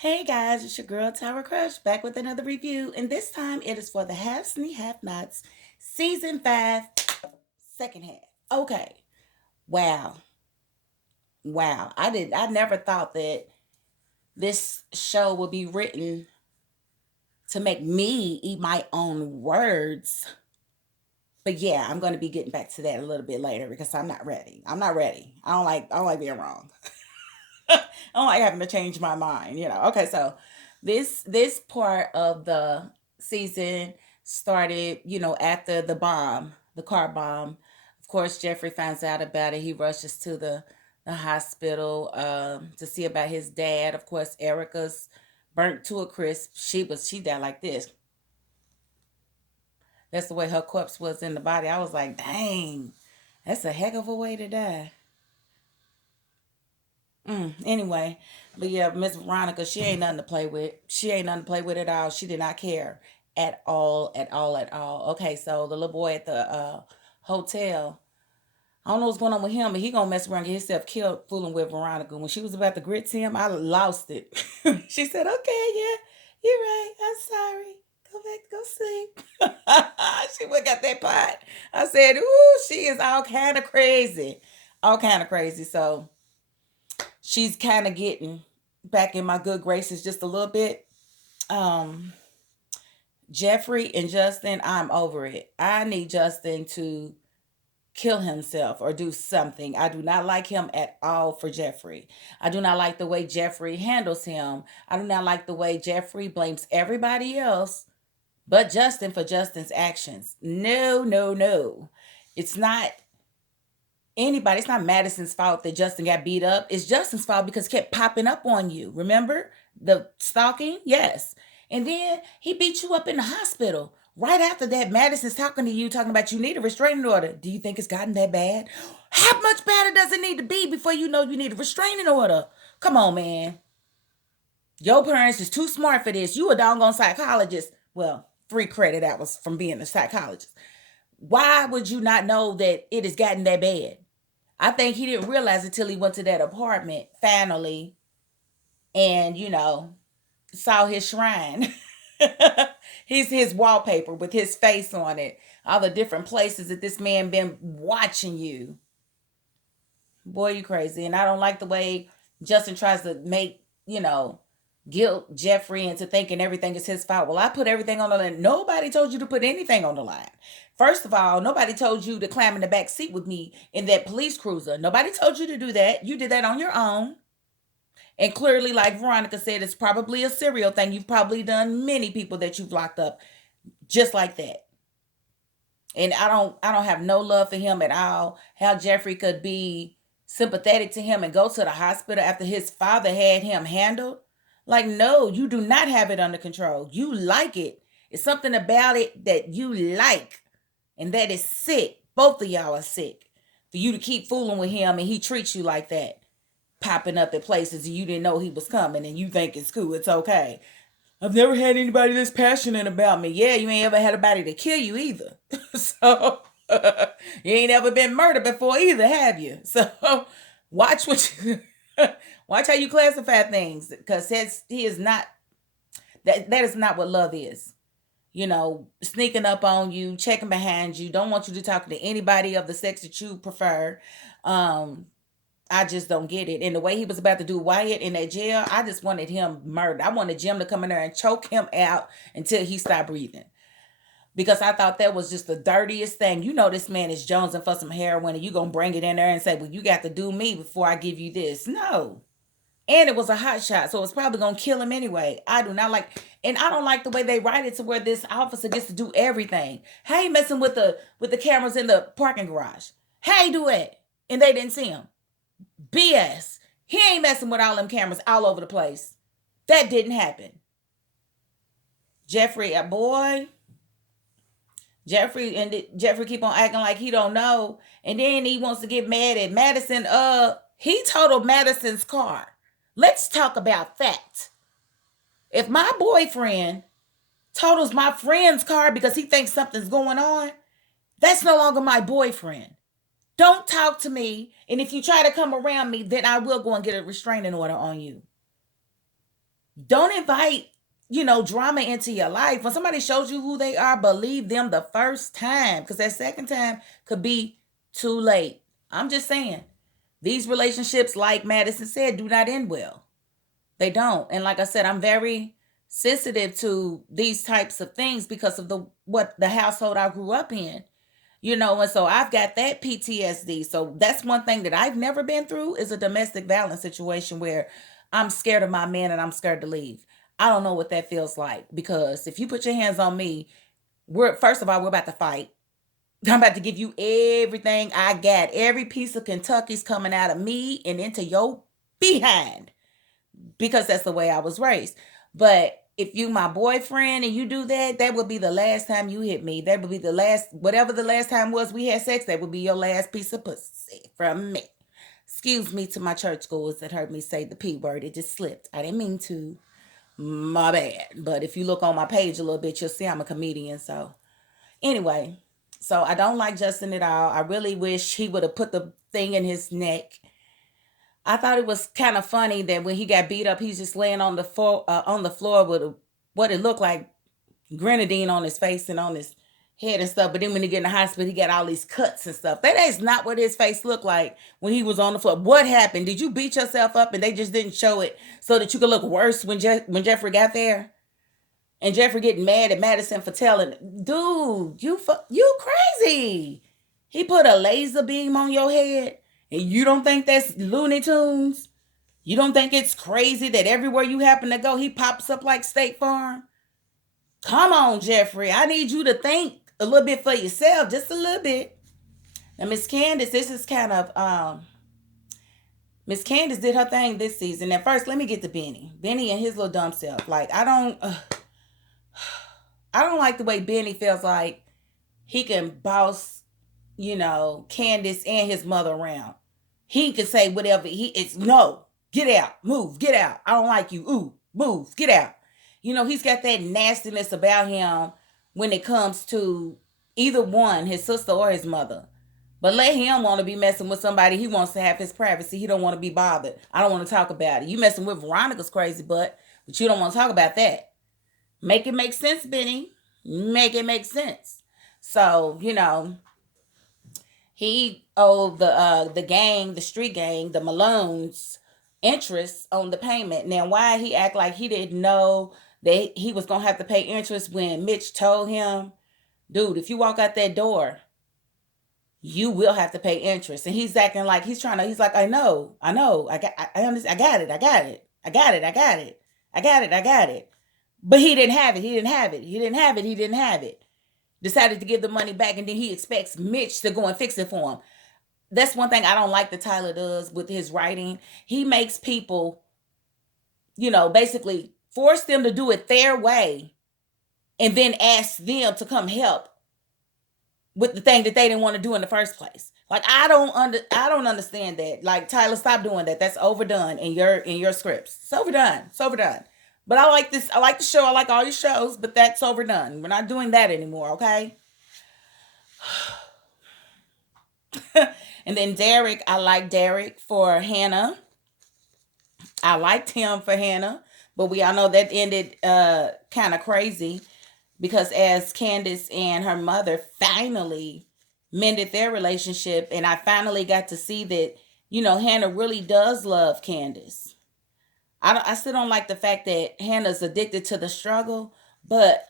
Hey guys, it's your girl Tower Crush back with another review, and this time it is for the Halves and the Half Nots, season 5, second half. Okay, wow, wow. I never thought that this show would be written to make me eat my own words. But yeah, I'm going to be getting back to that a little bit later because I'm not ready. I'm not ready. I don't like being wrong. I don't like having to change my mind. Okay, so this part of the season started, after the car bomb. Of course, Jeffrey finds out about it. He rushes to the hospital to see about his dad. Of course, Erica's burnt to a crisp. She died like this. That's the way her corpse was in the body. I was like, dang, that's a heck of a way to die. Anyway, but yeah, Miss Veronica, she ain't nothing to play with. She ain't nothing to play with at all. She did not care at all, at all, at all. Okay, so the little boy at the hotel, I don't know what's going on with him, but he gonna mess around and get himself killed fooling with Veronica. When she was about to grit him, I lost it. She said, "Okay, yeah, you're right. I'm sorry. Go back, go sleep." She went got that pot. I said, "Ooh, she is all kind of crazy, all kind of crazy." So she's kind of getting back in my good graces just a little bit. Um, Jeffrey and Justin, I'm over it. I need Justin to kill himself or do something. I do not like him at all for Jeffrey. I do not like the way Jeffrey handles him. I do not like the way Jeffrey blames everybody else but Justin for Justin's actions. No, no, no. It's not anybody. It's not Madison's fault that Justin got beat up. It's Justin's fault because it kept popping up on you. Remember the stalking? Yes. And then he beat you up in the hospital. Right after that, Madison's talking to you, talking about you need a restraining order. Do you think it's gotten that bad? How much better does it need to be before you know you need a restraining order? Come on, man. Your parents is too smart for this. You a doggone psychologist. Well, free credit that was from being a psychologist. Why would you not know that it has gotten that bad? I think he didn't realize it till he went to that apartment finally and, saw his shrine. His wallpaper with his face on it. All the different places that this man been watching you. Boy, you crazy. And I don't like the way Justin tries to make, guilt Jeffrey into thinking everything is his fault. Well, I put everything on the line. Nobody told you to put anything on the line. First of all, nobody told you to climb in the back seat with me in that police cruiser. Nobody told you to do that. You did that on your own. And clearly, like Veronica said, it's probably a serial thing. You've probably done many people that you've locked up just like that. And I don't have no love for him at all. How Jeffrey could be sympathetic to him and go to the hospital after his father had him handled. Like, no, you do not have it under control. You like it. It's something about it that you like. And that is sick. Both of y'all are sick. For you to keep fooling with him and he treats you like that. Popping up at places you didn't know he was coming and you think it's cool. It's okay. I've never had anybody this passionate about me. Yeah, you ain't ever had anybody to kill you either. So you ain't ever been murdered before either, have you? So watch what you watch how you classify things, because he is not that is not what love is. Sneaking up on you, checking behind you, don't want you to talk to anybody of the sex that you prefer. Um, I just don't get it. And the way he was about to do Wyatt in that jail, I just wanted him murdered. I wanted Jim to come in there and choke him out until he stopped breathing. Because I thought that was just the dirtiest thing. You know this man is jonesing for some heroin and you gonna bring it in there and say, well, you got to do me before I give you this. No. And it was a hot shot, so it's probably gonna kill him anyway. I do not like, and I don't like the way they write it to where this officer gets to do everything. How he messing with the cameras in the parking garage? How he do it? And they didn't see him. BS. He ain't messing with all them cameras all over the place. That didn't happen. Jeffrey, boy. Jeffrey keep on acting like he don't know. And then he wants to get mad at Madison. He totaled Madison's car. Let's talk about that. If my boyfriend totals my friend's car because he thinks something's going on, that's no longer my boyfriend. Don't talk to me. And if you try to come around me, then I will go and get a restraining order on you. Don't invite, drama into your life. When somebody shows you who they are, believe them the first time, because that second time could be too late. I'm just saying, these relationships, like Madison said, do not end well. They don't. And like I said, I'm very sensitive to these types of things because of the household I grew up in. And so I've got that PTSD. So that's one thing that I've never been through, is a domestic violence situation where I'm scared of my man and I'm scared to leave. I don't know what that feels like, because if you put your hands on me, we're first of all, we're about to fight. I'm about to give you everything I got. Every piece of Kentucky's coming out of me and into your behind, because that's the way I was raised. But if you my boyfriend and you do that, that would be the last time you hit me. That would be the last, whatever the last time was we had sex, that would be your last piece of pussy from me. Excuse me to my church goers that heard me say the P word. It just slipped. I didn't mean to. My bad. But if you look on my page a little bit, you'll see I'm a comedian. So anyway, so I don't like Justin at all. I really wish he would have put the thing in his neck. I thought it was kind of funny that when he got beat up, he's just laying on the floor with what it looked like grenadine on his face and on his head and stuff. But then when he get in the hospital, he got all these cuts and stuff. That is not what his face looked like when he was on the floor. What happened? Did you beat yourself up and they just didn't show it so that you could look worse when Jeffrey got there? And Jeffrey getting mad at Madison for telling, dude, you crazy. He put a laser beam on your head and you don't think that's Looney Tunes? You don't think it's crazy that everywhere you happen to go, he pops up like State Farm? Come on, Jeffrey. I need you to think a little bit for yourself, just a little bit. Now, Miss Candace, this is kind of Miss Candace did her thing this season. At first, let me get to Benny. Benny and his little dumb self. Like, I don't like the way Benny feels like he can boss, Candace and his mother around. He can say whatever it's no, get out, move, get out. I don't like you. Ooh, move, get out. He's got that nastiness about him when it comes to either one, his sister or his mother. But let him want to be messing with somebody. He wants to have his privacy. He don't want to be bothered. I don't want to talk about it. You messing with Veronica's crazy butt, but you don't want to talk about that. Make it make sense, Benny. Make it make sense. So, he owed the gang, the street gang, the Malones, interest on the payment. Now, why he act like he didn't know that he was gonna have to pay interest when Mitch told him, dude, if you walk out that door, you will have to pay interest. And he's acting like he's like, I know, I understand, I got it. But he didn't have it. Decided to give the money back, and then he expects Mitch to go and fix it for him. That's one thing I don't like that Tyler does with his writing. He makes people, basically force them to do it their way and then ask them to come help with the thing that they didn't want to do in the first place. Like, I don't understand that. Like, Tyler, stop doing that. That's overdone in your scripts. It's overdone. But I like this. I like the show. I like all your shows, but that's overdone. We're not doing that anymore, okay? And then Derek, I like Derek for Hannah. I liked him for Hannah, but we all know that ended kind of crazy, because as Candace and her mother finally mended their relationship, and I finally got to see that, Hannah really does love Candace. I still don't like the fact that Hannah's addicted to the struggle, but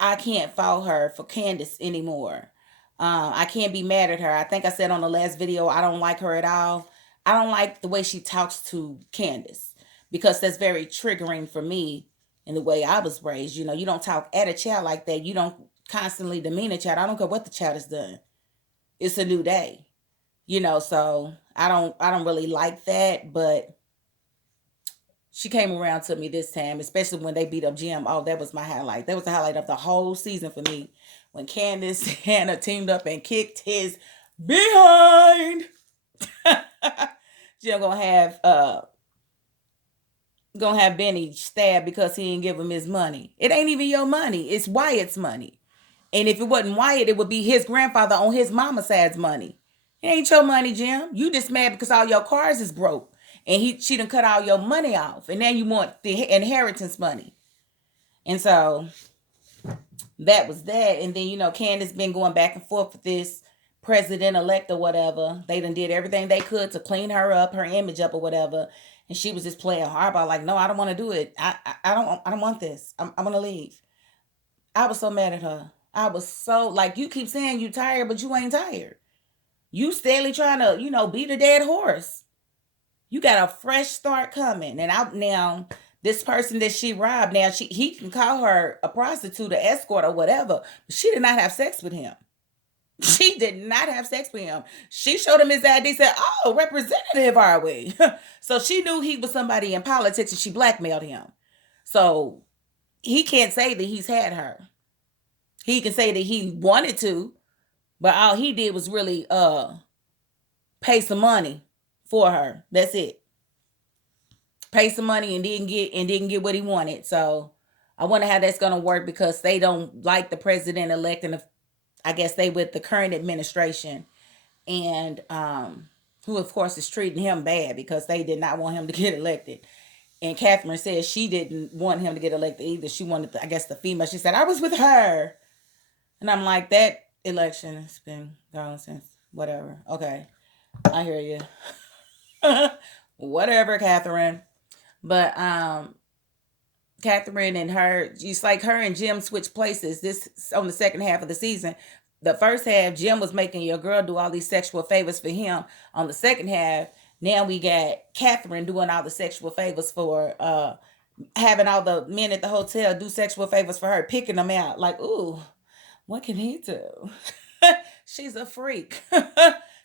I can't fault her for Candace anymore. I can't be mad at her. I think I said on the last video, I don't like her at all. I don't like the way she talks to Candace, because that's very triggering for me in the way I was raised. You don't talk at a child like that. You don't constantly demean a child. I don't care what the child has done. It's a new day. So I don't really like that, but she came around to me this time, especially when they beat up Jim. Oh, that was my highlight. That was the highlight of the whole season for me. When Candace and Hannah teamed up and kicked his behind. Jim gonna have Benny stabbed because he didn't give him his money. It ain't even your money. It's Wyatt's money. And if it wasn't Wyatt, it would be his grandfather on his mama's side's money. It ain't your money, Jim. You just mad because all your cars is broke. and she done cut all your money off, and now you want the inheritance money. And so that was that. And then, Candace been going back and forth with this president-elect or whatever. They done did everything they could to clean her up, her image up or whatever. And she was just playing hardball, like, no, I don't want to do it. I don't want this. I'm gonna leave. I was so mad at her. I was so, like, you keep saying you tired, but you ain't tired. You steadily trying to, beat a dead horse. You got a fresh start coming. And now this person that she robbed, now he can call her a prostitute, an escort, or whatever. But she did not have sex with him. She did not have sex with him. She showed him his ID, said, "Oh, representative, are we?" So she knew he was somebody in politics, and she blackmailed him. So he can't say that he's had her. He can say that he wanted to, but all he did was really pay some money for her. That's it. Pay some money and didn't get what he wanted. So I wonder how that's gonna work, because they don't like the president elect, and I guess they with the current administration, and who of course is treating him bad because they did not want him to get elected. And Catherine said she didn't want him to get elected either. She wanted, I guess, the female. She said, I was with her. And I'm like, that election has been gone since whatever. Okay, I hear you. Whatever, Catherine. But Catherine and her, it's like her and Jim switched places this on the second half of the season. The first half, Jim was making your girl do all these sexual favors for him. On the second half, now we got Catherine doing all the sexual favors for having all the men at the hotel do sexual favors for her, picking them out. Like, ooh, what can he do? She's a freak.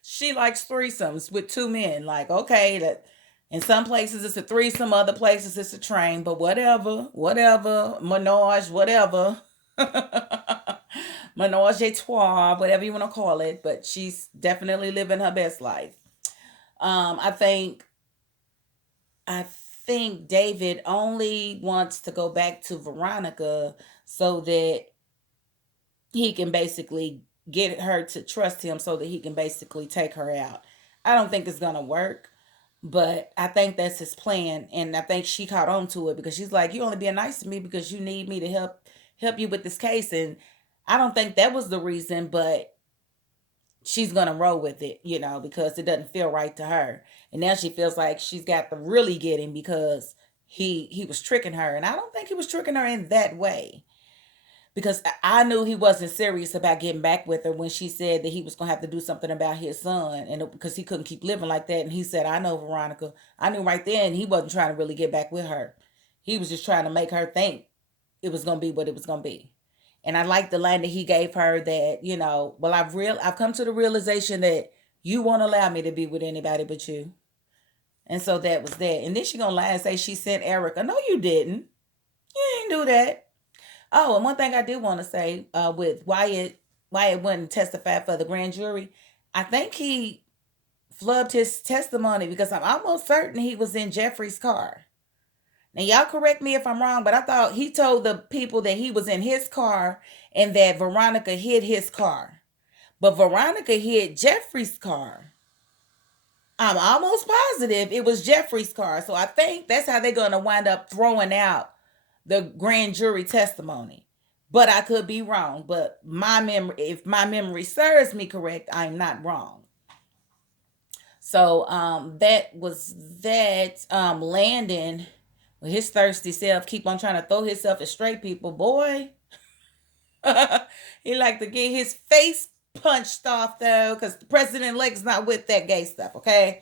She likes threesomes with two men. Like, okay, that in some places it's a threesome, other places it's a train, but whatever, menage, whatever. Menage a trois, whatever you want to call it, but she's definitely living her best life. I think I think David only wants to go back to Veronica so that he can basically get her to trust him, so that he can basically take her out. I don't think it's gonna work, but I think that's his plan, and I think she caught on to it because she's like, "You only being nice to me because you need me to help you with this case," and I don't think that was the reason, but she's gonna roll with it, because it doesn't feel right to her, and now she feels like she's got to really get him because he was tricking her, and I don't think he was tricking her in that way, because I knew he wasn't serious about getting back with her when she said that he was going to have to do something about his son, and because he couldn't keep living like that. And he said, I know, Veronica. I knew right then he wasn't trying to really get back with her. He was just trying to make her think it was going to be what it was going to be. And I like the line that he gave her that, well, I've come to the realization that you won't allow me to be with anybody but you. And so that was that. And then she going to lie and say she sent Erica. No, you didn't. You didn't do that. Oh, and one thing I did want to say, with Wyatt wouldn't testify for the grand jury. I think he flubbed his testimony because I'm almost certain he was in Jeffrey's car. Now, y'all correct me if I'm wrong, but I thought he told the people that he was in his car and that Veronica hid his car. But Veronica hid Jeffrey's car. I'm almost positive it was Jeffrey's car. So I think that's how they're going to wind up throwing out the grand jury testimony. But I could be wrong. But if my memory serves me correct, I'm not wrong. So that was that. Landon, with his thirsty self, keep on trying to throw himself at straight people. Boy, he like to get his face punched off though, because the president-elect's not with that gay stuff, okay?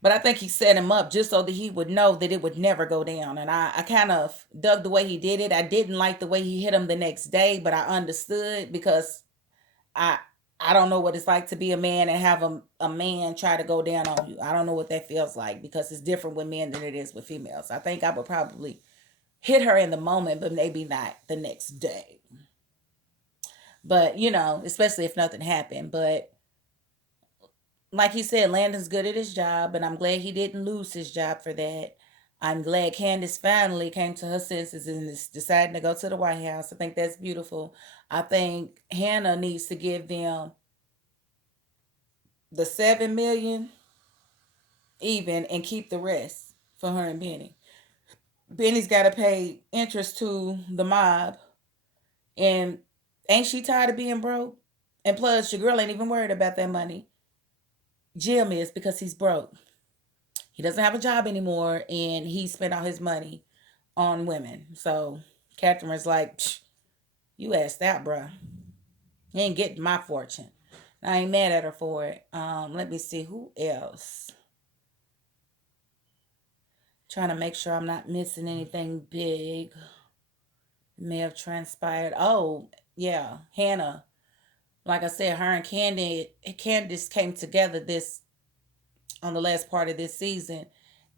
But I think he set him up just so that he would know that it would never go down. And I kind of dug the way he did it. I didn't like the way he hit him the next day, but I understood because I I don't know what it's like to be a man and have a man try to go down on you. I don't know what that feels like because it's different with men than it is with females. I think I would probably hit her in the moment, but maybe not the next day. But, especially if nothing happened. But like he said, Landon's good at his job, and I'm glad he didn't lose his job for that. I'm glad Candace finally came to her senses and is deciding to go to the White House. I think that's beautiful. I think Hannah needs to give them the 7 million even and keep the rest for her and Benny. Benny's got to pay interest to the mob, and ain't she tired of being broke? And plus, your girl ain't even worried about that money. Jim is, because he's broke. He doesn't have a job anymore, and he spent all his money on women. So Catherine's like, you asked that, bruh. You ain't getting my fortune. I ain't mad at her for it. Let me see who else. Trying to make sure I'm not missing anything big. May have transpired. Oh, yeah, Hannah. Like I said, her and Candace came together this on the last part of this season,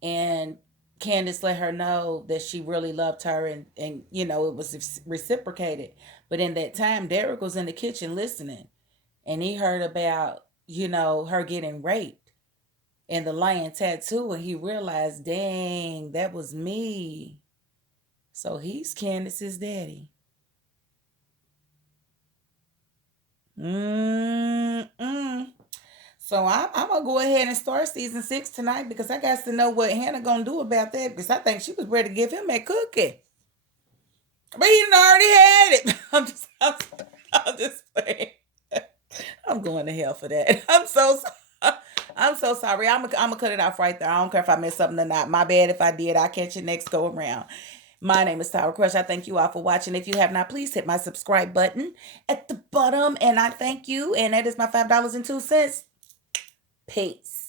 and Candace let her know that she really loved her, and it was reciprocated. But in that time, Derek was in the kitchen listening, and he heard about her getting raped and the lion tattoo, and he realized, dang, that was me. So he's Candace's daddy. Mm-mm. So I'm gonna go ahead and start season 6 tonight, because I got to know what Hannah gonna do about that, because I think she was ready to give him that cookie, but he done already had it. I'm just playing. I'm going to hell for that. I'm so sorry. I'm gonna cut it off right there. I don't care if I missed something or not. My bad if I did. I'll catch you next go around. My name is Tower Crush. I thank you all for watching. If you have not, please hit my subscribe button at the bottom. And I thank you. And that is my $5.02. Peace.